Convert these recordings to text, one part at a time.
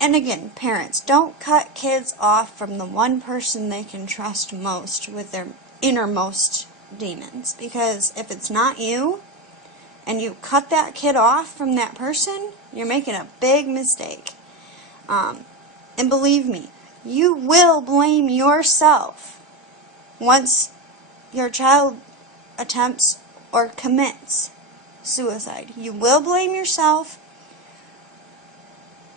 and again, parents, don't cut kids off from the one person they can trust most with their innermost demons. Because if it's not you, and you cut that kid off from that person, you're making a big mistake. And believe me, you will blame yourself once your child attempts or commits suicide. You will blame yourself,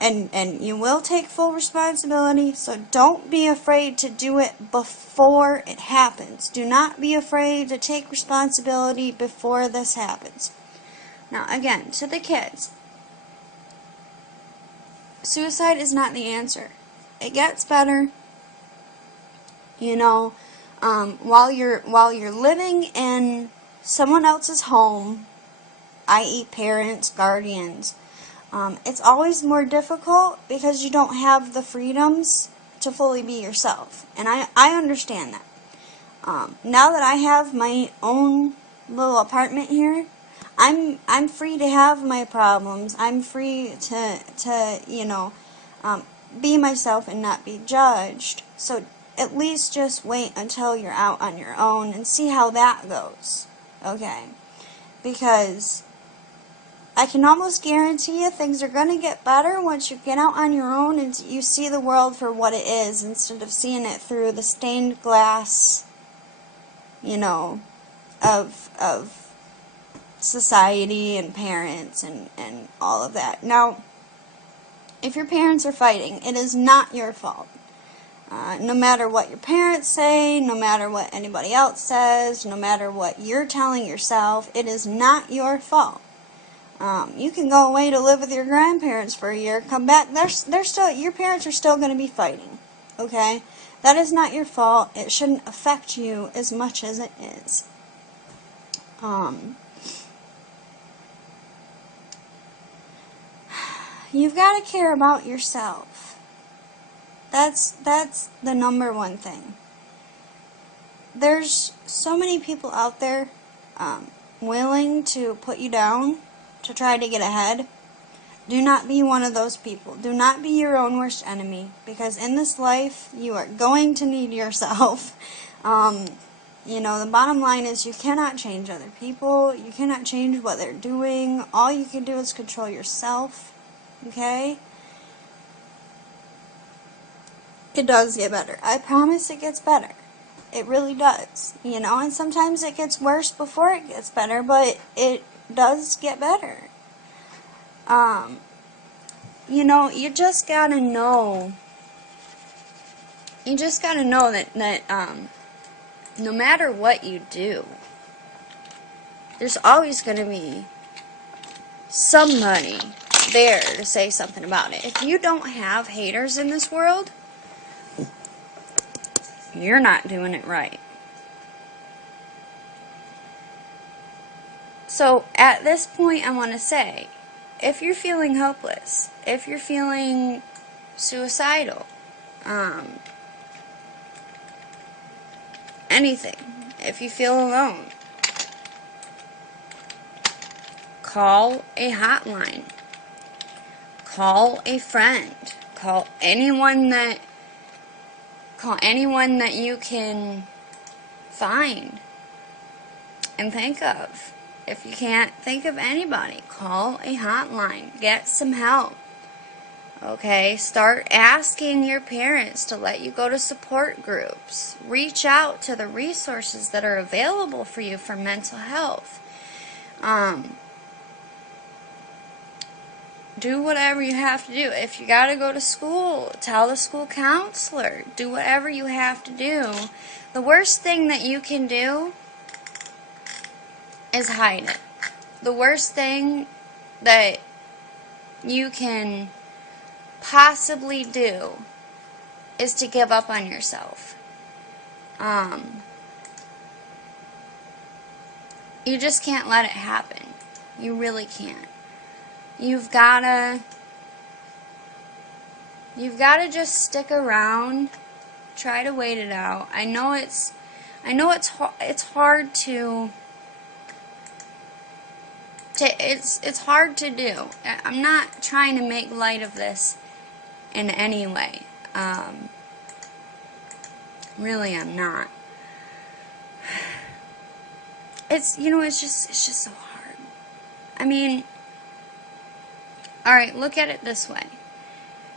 and you will take full responsibility, so don't be afraid to do it before it happens. Do not be afraid to take responsibility before this happens. Now, again, to the kids, suicide is not the answer. It gets better. You know, while you're living in someone else's home, i.e. parents, guardians, it's always more difficult because you don't have the freedoms to fully be yourself. And I understand that. Now that I have my own little apartment here, I'm free to have my problems. I'm free to you know, be myself and not be judged. So at least just wait until you're out on your own and see how that goes. Okay? Because I can almost guarantee you things are going to get better once you get out on your own and you see the world for what it is instead of seeing it through the stained glass, you know, of society and parents and all of that. Now, if your parents are fighting, it is not your fault. No matter what your parents say, no matter what anybody else says, no matter what you're telling yourself, it is not your fault. You can go away to live with your grandparents for a year, come back, they're still, your parents are still going to be fighting. Okay? That is not your fault. It shouldn't affect you as much as it is. You've got to care about yourself. That's the number one thing. There's so many people out there willing to put you down to try to get ahead. Do not be one of those people. Do not be your own worst enemy, because in this life you are going to need yourself. You know, the bottom line is you cannot change other people. You cannot change what they're doing. All you can do is control yourself. Okay? It does get better. I promise it gets better. It really does. You know, and sometimes it gets worse before it gets better, but it does get better. You know, you just gotta know. You just gotta know that no matter what you do, there's always gonna be somebody there to say something about it. If you don't have haters in this world, you're not doing it right. So at this point, I want to say, if you're feeling hopeless, if you're feeling suicidal, anything, if you feel alone, call a hotline. Call a friend. Call anyone that you can find and think of. If you can't think of anybody, call a hotline. Get some help. Okay? Start asking your parents to let you go to support groups. Reach out to the resources that are available for you for mental health. Do whatever you have to do. If you gotta go to school, tell the school counselor. Do whatever you have to do. The worst thing that you can do is hide it. The worst thing that you can possibly do is to give up on yourself. You just can't let it happen. You really can't. You've gotta just stick around. Try to wait it out. I know it's hard to it's hard to do. I'm not trying to make light of this in any way. Really, I'm not. It's, it's just so hard. I mean, alright, look at it this way.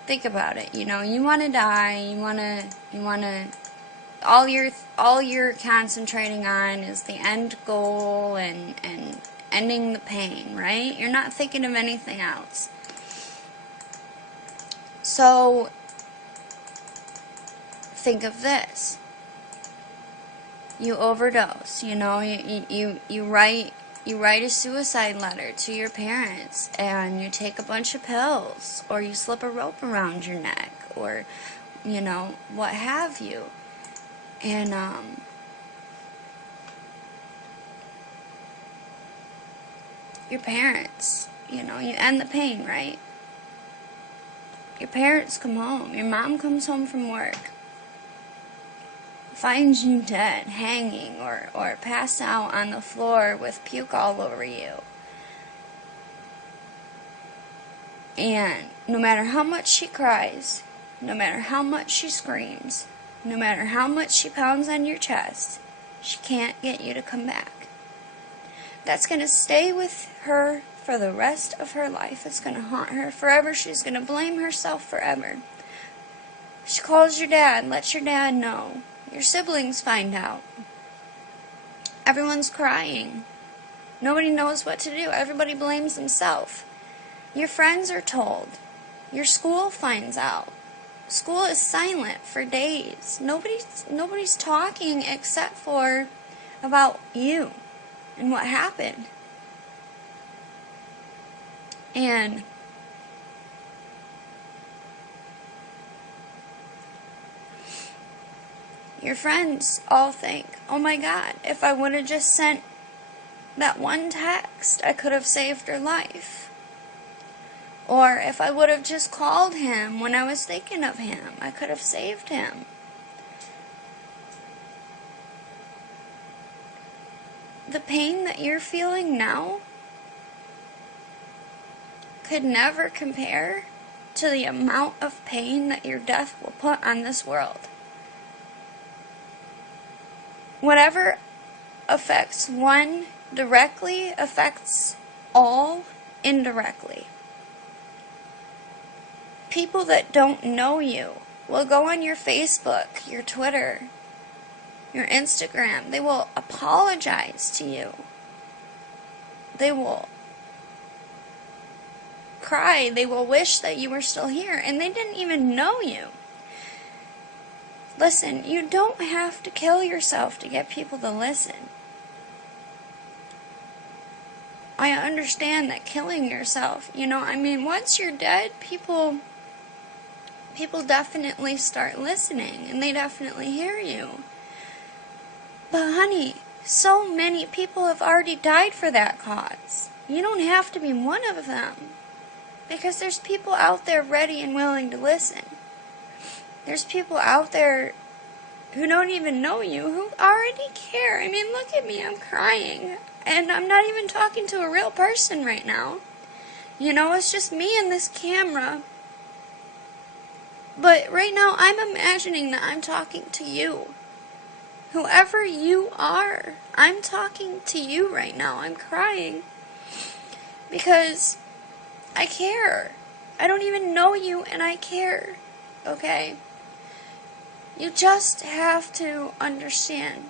Think about it, you want to die, you want to, all you're concentrating on is the end goal and ending the pain, right? You're not thinking of anything else. So, think of this. You overdose, you write a suicide letter to your parents, and you take a bunch of pills, or you slip a rope around your neck, or, what have you. And, your parents, you end the pain, right? Your parents come home, your mom comes home from work, finds you dead, hanging, or passed out on the floor with puke all over you. And no matter how much she cries, no matter how much she screams, no matter how much she pounds on your chest, she can't get you to come back. That's going to stay with her for the rest of her life. It's going to haunt her forever. She's going to blame herself forever. She calls your dad, lets your dad know. Your siblings find out. Everyone's crying. Nobody knows what to do. Everybody blames themselves. Your friends are told. Your school finds out. School is silent for days. Nobody's talking except for about you and what happened. And your friends all think, oh my God, if I would have just sent that one text, I could have saved her life. Or if I would have just called him when I was thinking of him, I could have saved him. The pain that you're feeling now could never compare to the amount of pain that your death will put on this world. Whatever affects one directly affects all indirectly. People that don't know you will go on your Facebook, your Twitter, your Instagram. They will apologize to you. They will cry. They will wish that you were still here, and they didn't even know you. Listen, you don't have to kill yourself to get people to listen. I understand that killing yourself, once you're dead, people definitely start listening, and they definitely hear you. But honey, so many people have already died for that cause. You don't have to be one of them, because there's people out there ready and willing to listen. There's people out there who don't even know you, who already care. Look at me, I'm crying. And I'm not even talking to a real person right now. It's just me and this camera. But right now, I'm imagining that I'm talking to you. Whoever you are, I'm talking to you right now. I'm crying because I care. I don't even know you, and I care. Okay? You just have to understand.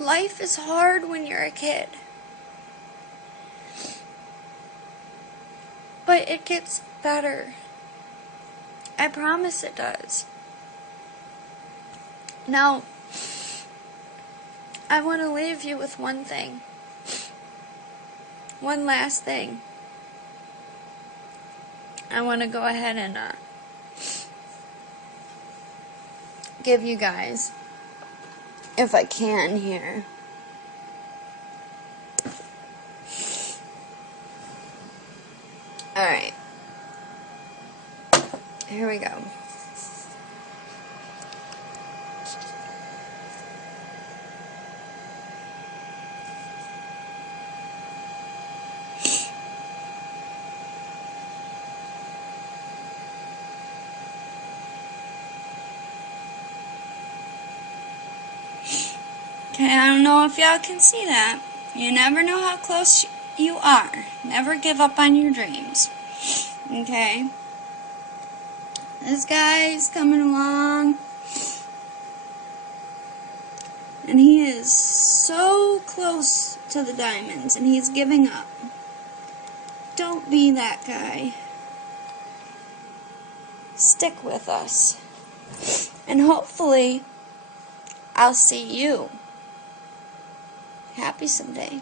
Life is hard when you're a kid. But it gets better. I promise it does. Now, I want to leave you with one thing. One last thing. I want to go ahead and give you guys, if I can here. Alright. Here we go. Okay, I don't know if y'all can see that. You never know how close you are. Never give up on your dreams. Okay? This guy's coming along. And he is so close to the diamonds, and he's giving up. Don't be that guy. Stick with us. And hopefully, I'll see you happy someday.